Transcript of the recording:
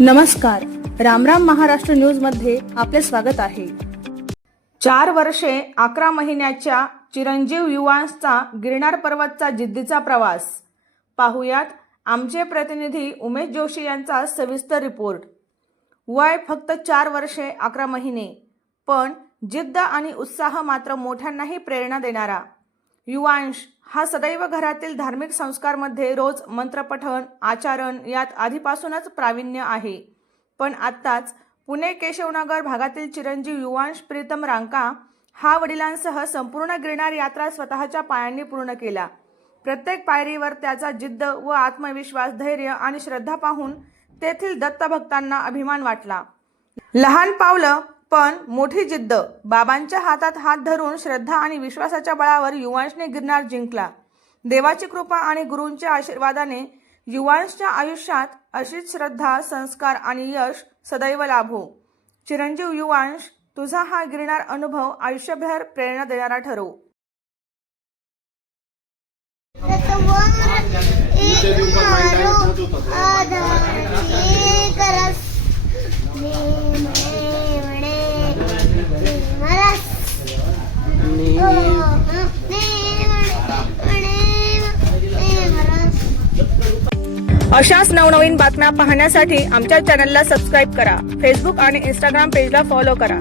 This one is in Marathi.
नमस्कार, रामराम महाराष्ट्र न्यूज मध्ये आपले स्वागत आहे। 4 वर्षे 11 महिन्याच्या चिरंजीव युवांसचा गिरनार पर्वतचा जिद्दीचा प्रवास पाहुयात आमचे प्रतिनिधी उमेश जोशी यांचा सविस्तर रिपोर्ट। वय फक्त 4 वर्षे 11 महिने, पण जिद्द आणि उत्साह मात्र मोठ्यांनाही प्रेरणा देणारा। युवांश हा सदैव घरातील धार्मिक संस्कारमध्ये रोज मंत्रपठण आचरण यात आधीपासूनच प्रावीण्य आहे। पण आत्ताच पुणे केशवनगर भागातील चिरंजीव युवांश प्रीतम रांका हा वडिलांसह संपूर्ण गिरनार यात्रा स्वतःच्या पायांनी पूर्ण केला। प्रत्येक पायरीवर त्याचा जिद्द व आत्मविश्वास, धैर्य आणि श्रद्धा पाहून तेथील दत्तभक्तांना अभिमान वाटला। लहान पावलं पण मोठी जिद्द, बाबांच्या हातात हात धरून श्रद्धा आणि विश्वासाच्या बळावर युवांशने गिरनार जिंकला। देवाची कृपा आणि गुरूंच्या आशीर्वादाने युवांशच्या आयुष्यात अशीच श्रद्धा, संस्कार आणि यश सदैव लाभो। चिरंजीव युवांश, तुझा हा गिरनार अनुभव आयुष्यभर प्रेरणा देणारा ठरो। अशाच नवनवीन बातम्या पाहण्यासाठी आमच्या चॅनलला सबस्क्राइब करा। फेसबुक आणि इंस्टाग्राम पेजला फॉलो करा।